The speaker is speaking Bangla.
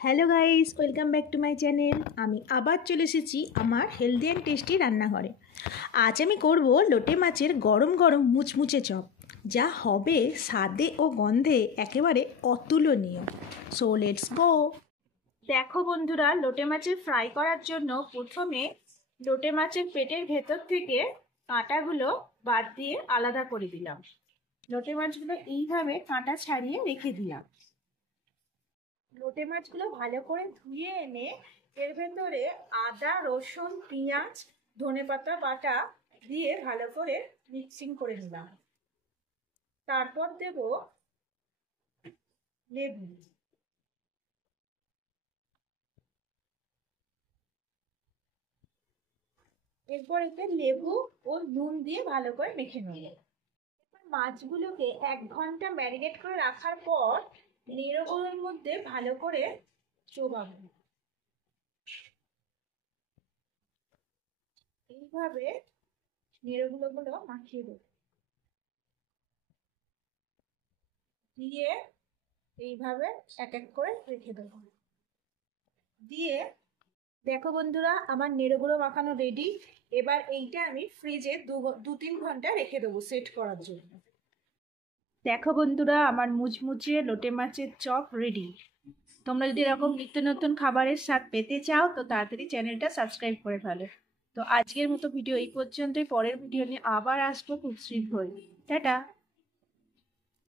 Hello guys, welcome back to my channel. আমি আবার চলে এসেছি আমার হেলদি অ্যান্ড টেস্টি রান্নাঘরে। আজ আমি করব লোটে মাছের গরম গরম মুচমুচে চপ, যা হবে স্বাদে ও গন্ধে একেবারে অতুলনীয়। So let's go. দেখো বন্ধুরা, লোটে মাছের ফ্রাই করার জন্য প্রথমে লোটে মাছের পেটের ভেতর থেকে কাঁটাগুলো বাদ দিয়ে আলাদা করে দিলাম। লোটে মাছগুলো এইভাবে কাঁটা ছাড়িয়ে রেখে দিলাম। লোটে মাছগুলো ভালো করে ধুয়ে এনে এর ভেতরে আদা, রসুন, পেঁয়াজ, ধনেপাতা বাটা দিয়ে ভালো করে মিক্সিং করে নিলাম। তারপর দেব লেবু। এরপর এতে লেবু ও নুন দিয়ে ভালো করে মেখে নেব। এরপর মাছগুলোকে 1 ঘন্টা ম্যারিনেট করে রাখার পর নেড়োগুলোর মধ্যে ভালো করে চোবাবো। এইভাবে নেড়োগুলো মাখিয়ে দেবো, দিয়ে এইভাবে এক এক করে রেখে দেবো। দিয়ে দেখো বন্ধুরা, আমার নেড়োগুলো মাখানো রেডি। এবার এইটা আমি ফ্রিজে 2-3 ঘন্টা রেখে দেবো সেট করার জন্য। দেখো বন্ধুরা, আমার মুচমুচে লোটে মাছের চপ রেডি। তোমরা যদি এরকম নিত্য নতুন খাবারের স্বাদ পেতে চাও তো তাড়াতাড়ি চ্যানেলটা সাবস্ক্রাইব করে ফেলো। তো আজকের মতো ভিডিও এই পর্যন্তই। পরের ভিডিও নিয়ে আবার আসবো খুব শীঘ্রই। টাটা।